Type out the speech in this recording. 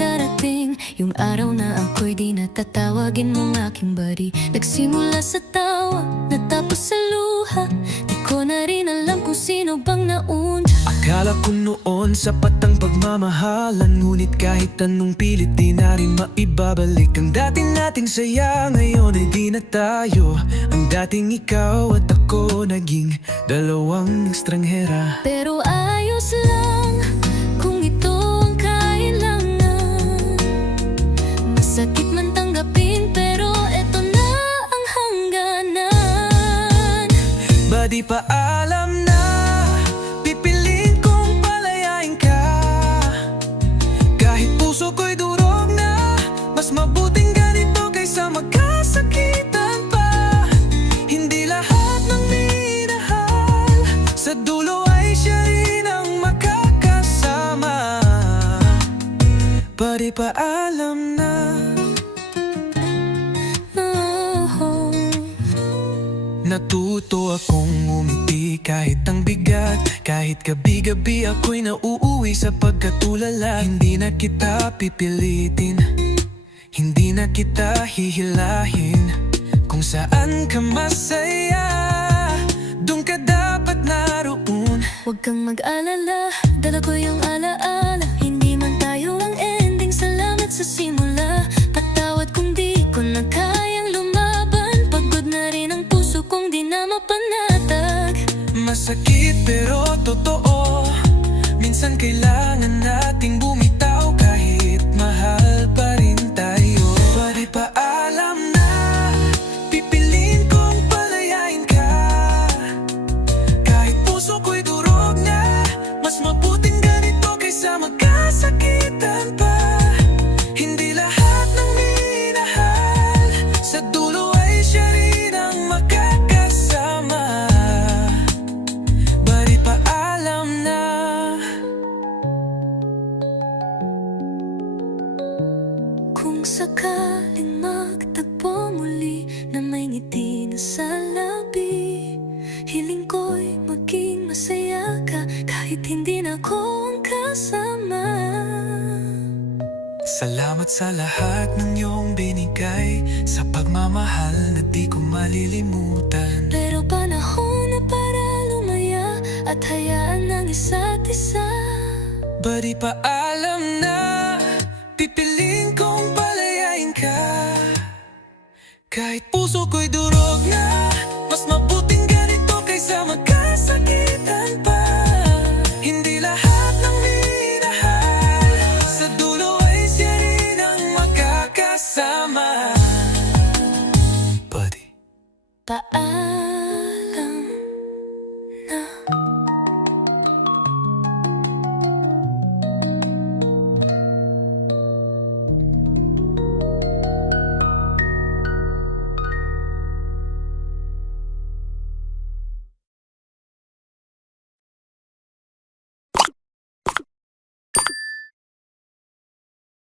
darating yung araw na ako'y di natatawagin mong aking buddy. Nagsimula sa tawa, natapos sa luha. Di ko na rin alam kung sino bang nauna. Akala ko noon sapat ang pagmamahalan, ngunit kahit anong pilit di na rin maibabalik ang dati nating saya. Ngayon ay di na tayo ang dating ikaw at ako, naging dalawang estranghera. Pero ayos lang kung ito ang kailangan. Masakit man tanggapin, pero eto na ang hangganan. Buddy, paalam na, pipiliin kong palayain ka. Kahit puso ko'y durog na, mas mabuting ganito kaysa magkasakitan pa. Hindi lahat ng minahal sa dulo ay siya rin ang makakasama. Buddy, paalam na. Natuto akong umiti kahit ang bigat, kahit gabi-gabi ako'y nauuwi sa pagkatulala. Hindi na kita pipilitin, hindi na kita hihilahin. Kung saan ka masaya, doon ka dapat naroon. Huwag kang mag-alala, dala ko yung alaala. Hindi man tayo ang ending, salamat sa simula. Patawad kung di ko na kayang lumaban. Pagod na rin ang puso kong di na mapanatag. Masakit pero totoo, minsan kailangan nating bumitaw kahit mahal pa rin tayo. Buddy, paalam na, pipiliin kong palayain ka. Kahit puso ko'y durog na, mas mabuting ganito kaysa magkasakitan pa. Hindi lahat ng minahal sa dulo ay siya rin ang makakasama. Buddy, paalam na. Kung sakaling magtagpo muli na may ngiti na sa labi, hiling ko'y maging masaya ka kahit hindi na ako ang kasama. Salamat sa lahat ng iyong binigay, sa pagmamahal na di ko malilimutan. Pero panahon na para lumaya at hayaan ng isa't isa. Buddy, paalam na, pipiliin